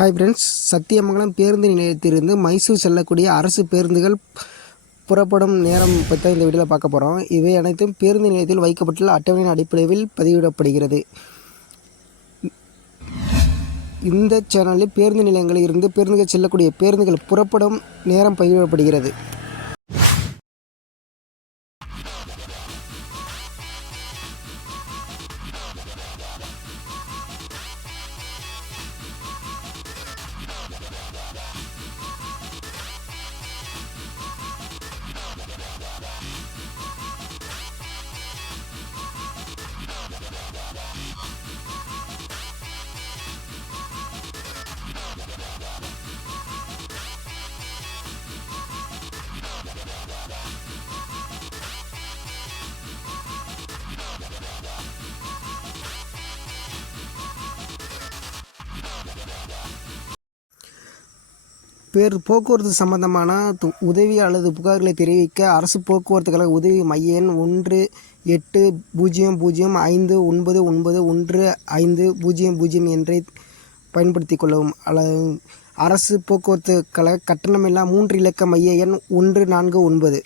Hi friends Sathyamangalam பேருந்து நிலையத்திலிருந்து மைசூர் செல்லக்கூடிய அரசு பேருந்துகள் புறப்படும் நேரம் பற்றி இந்த வீடியோவில் பார்க்க போகிறோம் இவை அனைத்தும் பேருந்து நிலையத்தில் வைக்கப்பட்டுள்ள அட்டவணையின் அடிப்படையில் பதிவிடப்படுகிறது. இந்த சேனலில் பேருந்து நிலையங்களில் இருந்து பேருந்துகள் செல்லக்கூடிய பேருந்துகள் புறப்படும் நேரம் பதிவிடப்படுகிறது. பேர் போக்குவரத்து சம்பந்தமான து- உதவி அல்லது புகார்களை தெரிவிக்க அரசு போக்குவரத்து கழக உதவி மைய எண் ஒன்று எட்டு பூஜ்ஜியம் பூஜ்ஜியம் ஐந்து ஒன்பது ஒன்பது ஒன்று ஐந்து பூஜ்ஜியம் பூஜ்ஜியம் என்றை பயன்படுத்திக் கொள்ளவும். அல்லது அரசு போக்குவரத்து கழக கட்டணமில்லா மூன்று இலக்க மைய எண் ஒன்று நான்கு ஒன்பது.